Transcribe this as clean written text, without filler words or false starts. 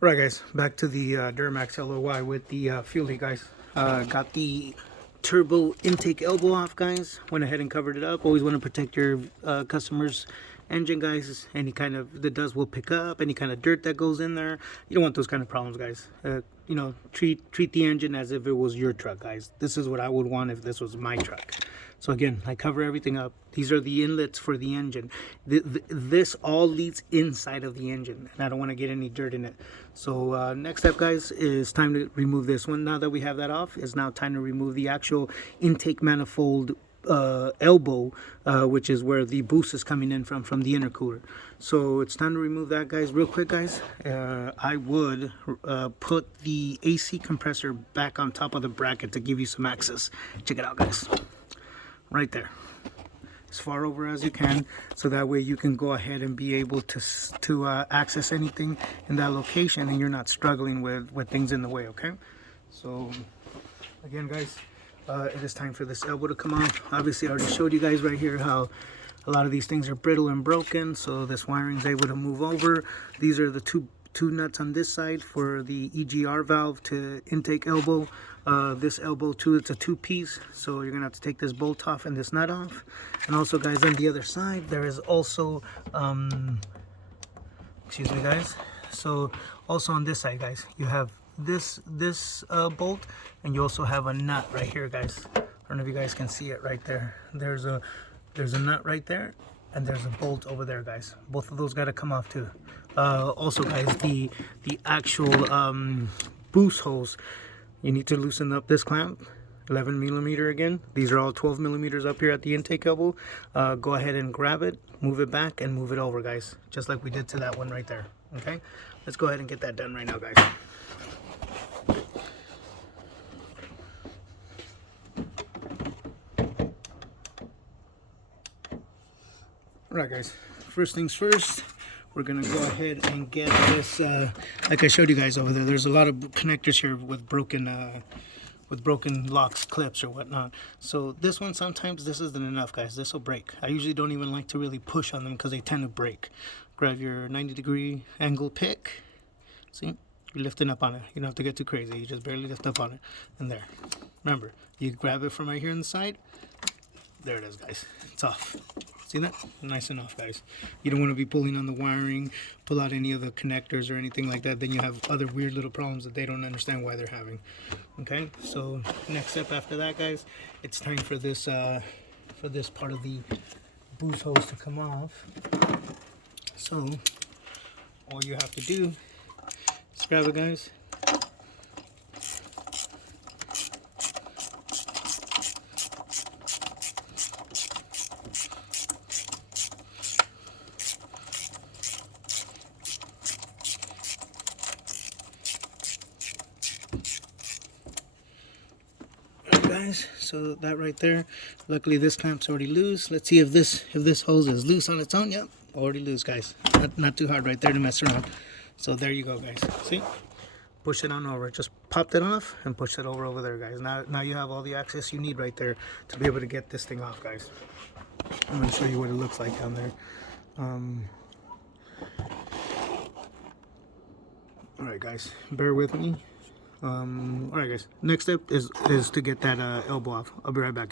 Right, guys, back to the Duramax LLY with the fuel leak, guys. Got the turbo intake elbow off, guys. Went ahead and covered it up. Always want to protect your customer's engine, guys. Any kind of the dust will pick up, any kind of dirt that goes in there. You don't want those kind of problems, guys. You know, treat the engine as if it was your truck, guys. This is what I would want if this was my truck. So again, I cover everything up. These are the inlets for the engine. This all leads inside of the engine, and I don't want to get any dirt in it. So next step, guys, is time to remove this one. Now that we have that off, it's now time to remove the actual intake manifold elbow, which is where the boost is coming in from the intercooler. So it's time to remove that, guys. Real quick, guys, I would put the AC compressor back on top of the bracket to give you some access. Check it out, guys. Right there, as far over as you can, so that way you can go ahead and be able to access anything in that location, and you're not struggling with things in the way. Okay, so again, guys, it is time for this elbow to come off. Obviously, I already showed you guys right here how a lot of these things are brittle and broken, so this wiring is able to move over. These are the two nuts on this side for the EGR valve to intake elbow. This elbow too, it's a two-piece, so you're gonna have to take this bolt off and this nut off. And also, guys, on the other side there is also excuse me, guys, so also on this side, guys, you have this bolt, and you also have a nut right here, guys. I don't know if you guys can see it right there. There's a nut right there, and there's a bolt over there, guys. Both of those got to come off too. Also, guys, the actual boost hose, you need to loosen up this clamp, 11 millimeter again. These are all 12 millimeters up here at the intake elbow. Go ahead and grab it, move it back, and move it over, guys, just like we did to that one right there. Okay, let's go ahead and get that done right now, guys. All right, guys, first things first, we're gonna go ahead and get this, like I showed you guys over there, there's a lot of connectors here with broken locks, clips, or whatnot. So this one, sometimes this isn't enough, guys. This will break. I usually don't even like to really push on them because they tend to break. Grab your 90-degree angle pick. See, you're lifting up on it. You don't have to get too crazy. You just barely lift up on it, and there. Remember, you grab it from right here on the side. There it is, guys. It's off. See that? Nice and off, guys. You don't want to be pulling on the wiring, pull out any of the connectors or anything like that. Then you have other weird little problems that they don't understand why they're having. Okay, so next step after that, guys, it's time for this part of the boost hose to come off. So all you have to do is grab it, guys. Guys, so that right there, luckily this clamp's already loose. Let's see if this hose is loose on its own. Yep, already loose, guys. Not too hard right there to mess around. So there you go, guys. See, push it on over. Just popped it off and pushed it over there, guys. Now you have all the access you need right there to be able to get this thing off, guys. I'm going to show you what it looks like down there. All right, guys, bear with me. All right, guys, next step is to get that elbow off. I'll be right back.